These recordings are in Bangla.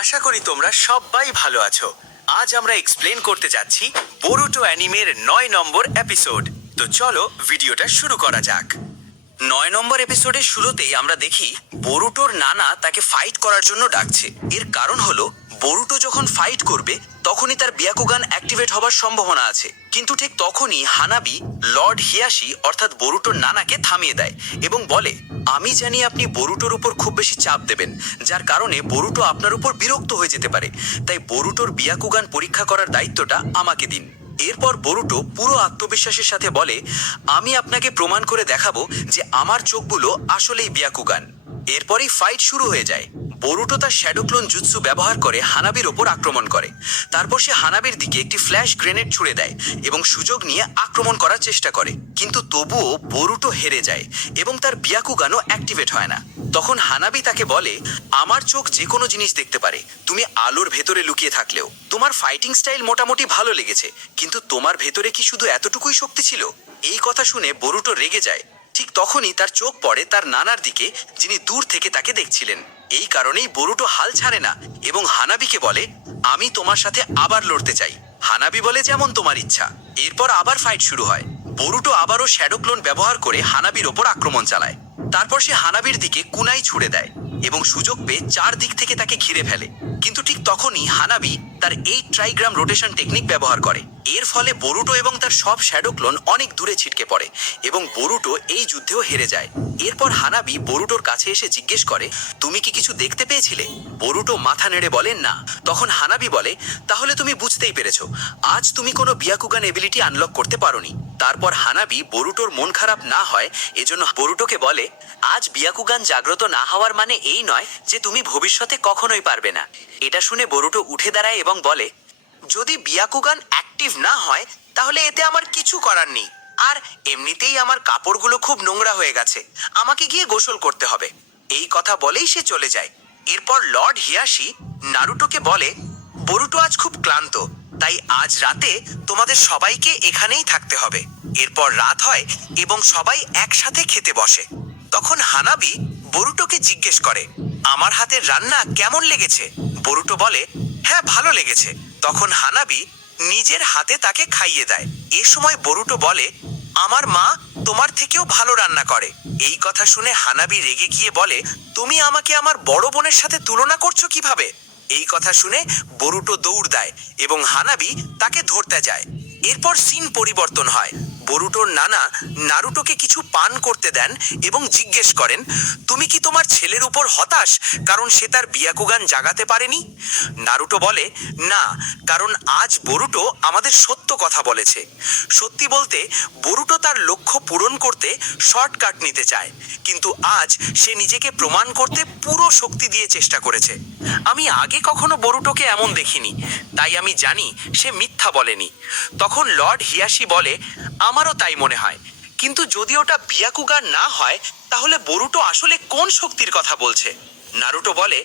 আশা করি তোমরা সবাই ভালো আছো। আজ আমরা এক্সপ্লেন করতে যাচ্ছি বোরুটো অ্যানিমের 9 নম্বর এপিসোড। তো চলো ভিডিওটা শুরু করা যাক। 9 নম্বর এপিসোডের শুরুতেই আমরা দেখি বোরুটোর নানা তাকে ফাইট করার জন্য ডাকছে। এর কারণ হলো বোরুটো যখন ফাইট করবে তখনই তার বিয়াকুগান অ্যাক্টিভেট হবার সম্ভাবনা আছে। কিন্তু ঠিক তখনই হানাবি লর্ড হিয়াশি অর্থাৎ বোরুটোর নানাকে থামিয়ে দেয় এবং বলে, আমি জানি আপনি বোরুটোর উপর খুব বেশি চাপ দেবেন, যার কারণে বোরুটো আপনার উপর বিরক্ত হয়ে যেতে পারে। তাই বোরুটোর বিয়াকুগান পরীক্ষা করার দায়িত্বটা আমাকে দিন। এরপর বোরুটো পুরো আত্মবিশ্বাসের সাথে বলে, আমি আপনাকে প্রমাণ করে দেখাবো যে আমার চোখগুলো আসলেই বিয়াকুগান। এরপরই ফাইট শুরু হয়ে যায়। বোরুটো তার শ্যাডো ক্লোন জুৎসু ব্যবহার করে হানাবির ওপর আক্রমণ করে। তারপর সে হানাবির দিকে একটি ফ্ল্যাশ গ্রেনেড ছুড়ে দেয় এবং সুযোগ নিয়ে আক্রমণ করার চেষ্টা করে। কিন্তু তবুও বোরুটো হেরে যায় এবং তার বিয়াকুগানও অ্যাক্টিভেট হয় না। তখন হানাবি তাকে বলে, আমার চোখ যে কোনো জিনিস দেখতে পারে, তুমি আলোর ভেতরে লুকিয়ে থাকলেও। তোমার ফাইটিং স্টাইল মোটামুটি ভালো লেগেছে, কিন্তু তোমার ভেতরে কি শুধু এতটুকুই শক্তি ছিল? এই কথা শুনে বোরুটো রেগে যায়। ঠিক তখনই তার চোখ পড়ে তার নানার দিকে, যিনি দূর থেকে তাকে দেখছিলেন। এই কারণেই বোরুটো হাল ছাড়ে না এবং হানাবিকে বলে, আমি তোমার সাথে আবার লড়তে চাই। হানাবি বলে, যেমন তোমার ইচ্ছা। এরপর আবার ফাইট শুরু হয়। বোরুটো আবারও শ্যাডো ক্লোন ব্যবহার করে হানাবির ওপর আক্রমণ চালায়। তারপর সে হানাবির দিকে কুনাই ছুড়ে দেয় এবং সুযোগ পেয়ে চারদিক থেকে তাকে ঘিরে ফেলে। কিন্তু ঠিক তখনই হানাবি তার 8 ট্রাইগ্রাম রোটেশন টেকনিক ব্যবহার করে। এর ফলে বোরুটো এবং তার সব শ্যাডো ক্লোন অনেক দূরে ছিটকে পড়ে এবং বোরুটো এই যুদ্ধেও হেরে যায়। এরপর হানাবি বোরুটোর কাছে এসে জিজ্ঞেস করে, তুমি কি কিছু দেখতে পেয়েছিলে? বোরুটো মাথা নেড়ে বলেন না। তখন হানাবি বলে, তাহলে তুমি বুঝতেই পেরেছো, আজ তুমি কোনো বিয়াকুগান এবিলিটি আনলক করতে পারোনি। তারপর হানাবি বোরুটোর মন খারাপ না হয় এজন্য বোরুটোকে বলে, আজ বিয়াকুগান জাগ্রত না হওয়ার মানে এই নয় যে তুমি ভবিষ্যতে কখনোই পারবে না। এটা শুনে বোরুটো উঠে দাঁড়ায় এবং বলে, যদি বিয়াকুগান অ্যাক্টিভ না হয় তাহলে এতে আমার কিছু করার নেই। আর এমনিতেই আমার কাপড়গুলো খুব নোংরা হয়ে গেছে, আমাকে গিয়ে গোসল করতে হবে। এই কথা বলেই সে চলে যায়। এরপর লর্ড হিয়াশি নারুটোকে বলে, বোরুটো আজ খুব ক্লান্ত, তাই আজ রাতে তোমাদের সবাইকে এখানেই থাকতে হবে। এরপর রাত হয় এবং সবাই একসাথে খেতে বসে। তখন হানাবি বোরুটোকে জিজ্ঞেস করে, আমার হাতের রান্না কেমন লেগেছে? বোরুটো বলে, হ্যাঁ ভালো লেগেছে। তখন হানাবি নিজের হাতে তাকে খাইয়ে দেয়। এ সময় বোরুটো বলে, আমার মা তোমার থেকেও ভালো রান্না করে। এই কথা শুনে হানাবি রেগে গিয়ে বলে, তুমি আমাকে আমার বড় বোনের সাথে তুলনা করছো কিভাবে? এই কথা শুনে বোরুটো দৌড় দেয় এবং হানাবি তাকে ধরতে যায়। এরপর সিন পরিবর্তন হয়। বোরুটোর নানা নারুটোকে কিছু পান করতে দেন এবং জিজ্ঞেস করেন, তুমি কি তোমার ছেলের উপর হতাশ কারণ সে তার বিয়াকুগান জাগাতে পারেনি? নারুটো বলে, না, কারণ আজ বোরুটো আমাদের সত্য কথা বলেছে। সত্যি বলতে বোরুটো তার লক্ষ্য পূরণ করতে শর্টকাট নিতে চায়, কিন্তু আজ সে নিজেকে প্রমাণ করতে পুরো শক্তি দিয়ে চেষ্টা করেছে। আমি আগে কখনো বোরুটোকে এমন দেখিনি, তাই আমি জানি সে মিথ্যা বলেনি। তখন লর্ড হিয়াশি বলে, আমারও তাই মনে হয়, কিন্তু যদি ওটা বিয়াকুগান না হয় তাহলে বোরুটো আসলে কোন শক্তির কথা বলছে? নারুটো বলে,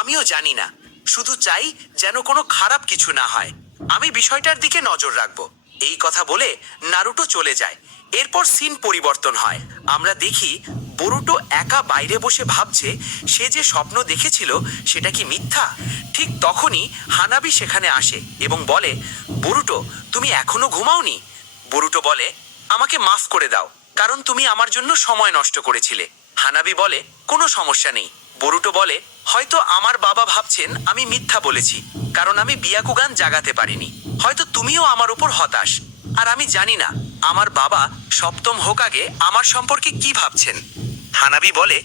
আমিও জানি না, শুধু চাই যেন কোনো খারাপ কিছু না হয়। আমি বিষয়টার দিকে নজর রাখবো। এই কথা বলে নারুটো চলে যায়। এরপর সিন পরিবর্তন হয়। আমরা দেখি বোরুটো একা বাইরে বসে ভাবছে সে যে স্বপ্ন দেখেছিল সেটা কি মিথ্যা। ঠিক তখনই হানাবি সেখানে আসে এবং বলে, বোরুটো তুমি এখনো ঘুমাওনি? বোরুটো বলে, আমাকে মাফ করে দাও, কারণ তুমি আমার জন্য সময় নষ্ট করেছিলে। হানাবি বলে, কোনো সমস্যা নেই। বোরুটো বলে, হয়তো আমার বাবা ভাবছেন আমি মিথ্যা বলেছি কারণ আমি বিয়াকুগান জাগাতে পারিনি। হয়তো তুমিও আমার উপর হতাশ। আর আমি জানি না আমার বাবা সপ্তম হোকাগে আমার সম্পর্কে কি ভাবছেন। হানাবি বলে,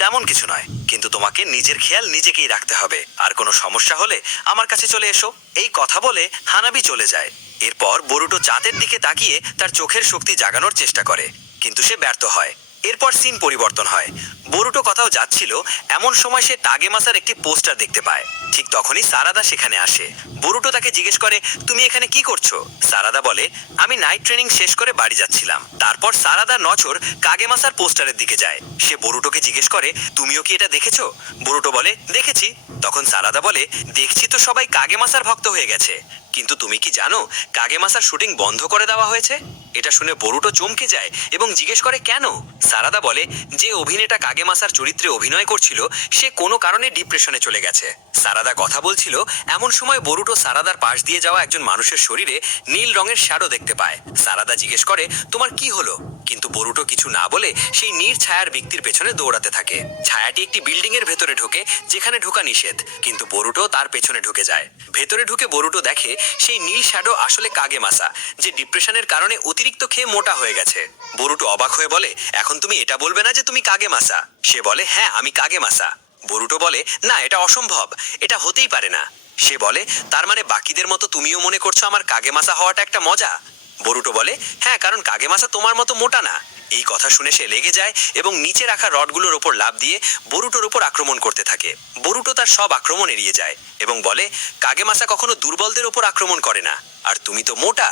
তেমন কিছু নয়, কিন্তু তোমাকে নিজের খেয়াল নিজেকেই রাখতে হবে। আর কোনো সমস্যা হলে আমার কাছে চলে এসো। এই কথা বলে হানাবি চলে যায়। এরপর বোরুটো চাঁদের দিকে তাকিয়ে তার চোখের শক্তি জাগানোর চেষ্টা করে, কিন্তু সে ব্যর্থ হয়। এরপর সিন পরিবর্তন হয়। বোরুটো কোথাও যাচ্ছিল, এমন সময় সে তাগেমাসার একটি পোস্টার দেখতে পায়। ঠিক তখনই সারাদা সেখানে আসে। বোরুটো তাকে জিজ্ঞেস করে, তুমি এখানে কি করছো? সারাদা বলে, আমি নাইট ট্রেনিং শেষ করে বাড়ি যাচ্ছিলাম। তারপর সারাদার নজর কাগেমাসার পোস্টারের দিকে যায়। সে বোরুটোকে জিজ্ঞেস করে, তুমিও কি এটা দেখেছো? বোরুটো বলে, দেখেছি। তখন সারাদা বলে, দেখছি তো সবাই কাগেমাসার ভক্ত হয়ে গেছে, কিন্তু তুমি কি জানো কাগেমাসার শুটিং বন্ধ করে দেওয়া হয়েছে? এটা শুনে বরুটো চমকে যায় এবং জিজ্ঞেস করে কেন। সারাদা বলে যে অভিনেতা কাগেমাসার চরিত্রে অভিনয় করছিল সে কোনো কারণে ডিপ্রেশনে চলে গেছে। সারাদা কথা বলছিল এমন সময় বরুটো সারাদার পাশ দিয়ে যাওয়া একজন মানুষের শরীরে নীল রঙের শ্যাডো দেখতে পায়। সারাদা জিজ্ঞেস করে তোমার কি হলো, কিন্তু বরুটো কিছু না বলে সেই নীল ছায়ার ব্যক্তির পেছনে দৌড়াতে থাকে। ছায়াটি একটি বিল্ডিং এর ভেতরে ঢোকে যেখানে ঢোকা নিষেধ, কিন্তু বরুটো তার পেছনে ঢুকে যায়। ভেতরে ঢুকে বরুটো দেখে সেই নীল শ্যাডো আসলে কাগেমাসা, যে ডিপ্রেশনের কারণে অতিরিক্ত খেয়ে মোটা হয়ে গেছে। বরুটো অবাক হয়ে বলে এখন তুমি এটা বলবে না যে তুমি কাগেমাসা? সে বলে হ্যাঁ আমি কাগেমাসা। বরুটো বলে না এটা অসম্ভব, এটা হতেই পারে না। সে বলে তার মানে বাকিদের মতো তুমিও মনে করছো আমার কাগেমাসা হওয়াটা একটা মজা? বরুটো বলে হ্যাঁ, কারণ কাগেমাসা তোমার মতো মোটা না। এই কথা শুনে সে লেগে যায় এবং নিচে রাখা রডগুলোর ওপর লাফ দিয়ে বরুটোর ওপর আক্রমণ করতে থাকে। বরুটো তার সব আক্রমণ এড়িয়ে যায় এবং বলে কাগেমাসা কখনো দুর্বলদের ওপর আক্রমণ করে না, আর তুমি তো মোটা।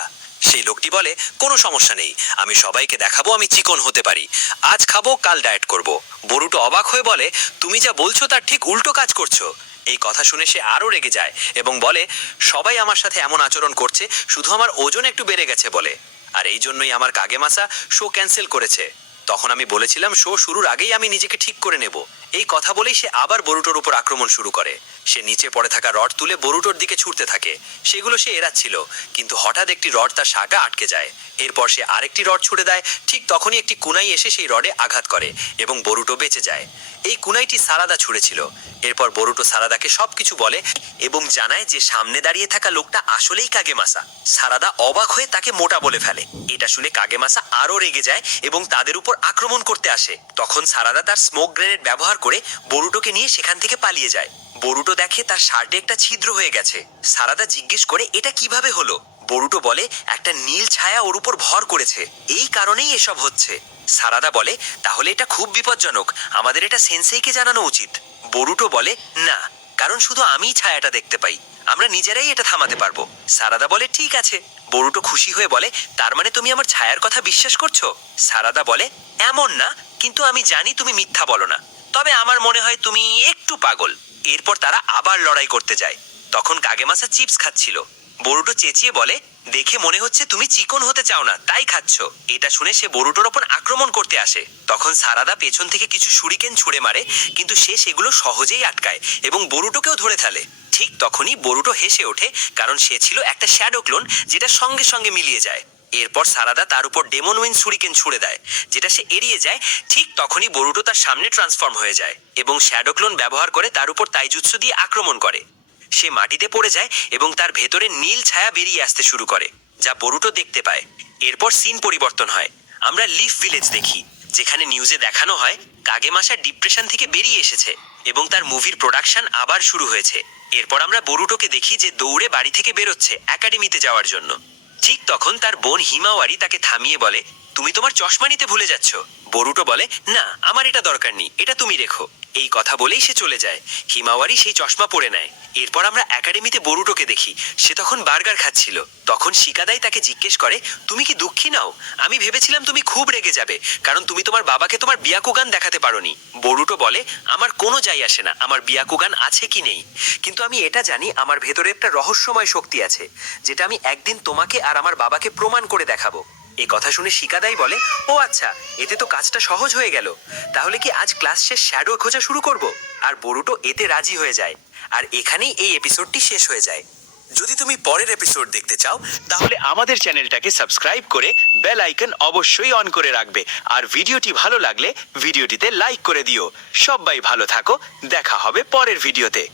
সেই লোকটি বলে কোনো সমস্যা নেই, আমি সবাইকে দেখাবো আমি চিকন হতে পারি। আজ খাবো কাল ডায়েট করব। বরুটো অবাক হয়ে বলে তুমি যা বলছো তার ঠিক উল্টো কাজ করছো। এই কথা শুনে সে আরও রেগে যায় এবং বলে সবাই আমার সাথে এমন আচরণ করছে শুধু আমার ওজন একটু বেড়ে গেছে বলে, আর এই জন্যই আমার কাগেমাসা শো ক্যান্সেল করেছে। তখন আমি বলেছিলাম শো শুরুর আগেই আমি নিজেকে ঠিক করে নেব। এই কথা বলেই সে আবার বরুটোর উপর আক্রমণ শুরু করে। সে নিচে পড়ে থাকা রড তুলে বরুটোর দিকে ছুটতে থাকে। সেগুলো সে এড়াচ্ছিল, কিন্তু হঠাৎ একটি রড তার শাটা আটকে যায়। এরপর সে আরেকটি রড ছুড়ে দেয়। ঠিক তখনই একটি কুনাই এসে সেই রডে আঘাত করে এবং বরুটো বেঁচে যায়। এই কুনাইটি সারাদা ছুঁড়েছিল। এরপর বরুটো সারাদাকে সবকিছু বলে এবং জানায় যে সামনে দাঁড়িয়ে থাকা লোকটা আসলেই কাগেমাসা। সারাদা অবাক হয়ে তাকে মোটা বলে ফেলে। এটা শুনে কাগেমাসা আরও রেগে যায় এবং তাদের উপর আক্রমণ করতে আসে। তখন সারাদা তার স্মোক গ্রেনেড ব্যবহার করে বরুটোকে নিয়ে সেখান থেকে পালিয়ে যায়। বরুটো দেখে তার শার্টে একটা ছিদ্র হয়ে গেছে। সারাদা জিজ্ঞেস করে এটা কিভাবে হলো। বরুটো বলে একটা নীল ছায়া ওর উপর ভর করেছে, এই কারণেই এসব হচ্ছে। সারাদা বলে তাহলে এটা খুব বিপজ্জনক, আমাদের এটা সেন্সেইকে জানানো উচিত। বরুটো বলে না, কারণ শুধু আমিই ছায়াটা দেখতে পাই, আমরা নিজেরাই এটা থামাতে পারবো। সারাদা বলে ঠিক আছে। বরুটো খুশি হয়ে বলে তার মানে তুমি আমার ছায়ার কথা বিশ্বাস করছো? সারাদা বলে এমন না, কিন্তু আমি জানি তুমি মিথ্যা বলো না, তবে আমার মনে হয় তুমি একটু পাগল। এরপর তারা আবার লড়াই করতে যায়। তখন কাগেমাসা চিপস খাচ্ছিল। বরুটো চেঁচিয়ে বলে দেখে মনে হচ্ছে তুমি চিকন হতে চাও না, তাই খাচ্ছ। এটা শুনে সে বরুটোর ওপর আক্রমণ করতে আসে। তখন সারাদা পেছন থেকে কিছু শুরিকেন ছুঁড়ে মারে, কিন্তু সে সেগুলো সহজেই আটকায় এবং বরুটোকেও ধরে ফেলে। ঠিক তখনই বরুটো হেসে ওঠে, কারণ সে ছিল একটা শ্যাডো ক্লোন যেটা সঙ্গে সঙ্গে মিলিয়ে যায়। এরপর সারাদা তার উপর ডেমন উইন শুরিকেন ছুঁড়ে দেয়, যেটা সে এড়িয়ে যায়। ঠিক তখনই বরুটো তার সামনে ট্রান্সফর্ম হয়ে যায় এবং শ্যাডো ক্লোন ব্যবহার করে তার উপর তাইজুৎসু দিয়ে আক্রমণ করে। সে মাটিতে পড়ে যায় এবং তার ভেতরে নীল ছায়া বেরিয়ে আসতে শুরু করে, যা বরুটো দেখতে পায়। এরপর সিন পরিবর্তন হয়। আমরা লিফ ভিলেজ দেখি, যেখানে নিউজে দেখানো হয় কাগেমাসা ডিপ্রেশন থেকে বেরিয়ে এসেছে এবং তার মুভির প্রোডাকশন আবার শুরু হয়েছে। এরপর আমরা বরুটোকে দেখি যে দৌড়ে বাড়ি থেকে বেরোচ্ছে একাডেমিতে যাওয়ার জন্য। ঠিক তখন তার বোন হিমাওয়ারি তাকে থামিয়ে বলে তুমি তোমার চশমা নিতে ভুলে যাচ্ছ। বরুটো বলে না, আমার এটা দরকার নেই, এটা তুমি রেখো। এই কথা বলেই সে চলে যায়। হিমাওয়ারি সেই চশমা পরে নেয়। এরপর আমরা একাডেমিতে বরুটোকে দেখি, সে তখন বার্গার খাচ্ছিল। তখন শিকাদাই তাকে জিজ্ঞেস করে তুমি কি দুঃখী নাও? আমি ভেবেছিলাম তুমি খুব রেগে যাবে, কারণ তুমি তোমার বাবাকে তোমার বিয়াকুগান দেখাতে পারোনি। বরুটো বলে আমার কোনো যাই আসে না আমার বিয়াকুগান আছে কি নেই, কিন্তু আমি এটা জানি আমার ভেতরে একটা রহস্যময় শক্তি আছে, যেটা আমি একদিন তোমাকে আর আমার বাবাকে প্রমাণ করে দেখাবো। এই কথা শুনে শিকাদাই বলে ও আচ্ছা, এতে তো কাজটা সহজ হয়ে গেল, তাহলে কি আজ ক্লাস শেষ শ্যাডো খোঁজা শুরু করব? আর বরুটো এতে রাজি হয়ে যায়। আর এখানেই এই এপিসোডটি শেষ হয়ে যায়। যদি তুমি পরের এপিসোড দেখতে চাও তাহলে আমাদের চ্যানেলটাকে সাবস্ক্রাইব করে বেল আইকন অবশ্যই অন করে রাখবে। আর ভিডিওটি ভালো লাগলে ভিডিওটিতে লাইক করে দিও। সবাই ভালো থাকো, দেখা হবে পরের ভিডিওতে।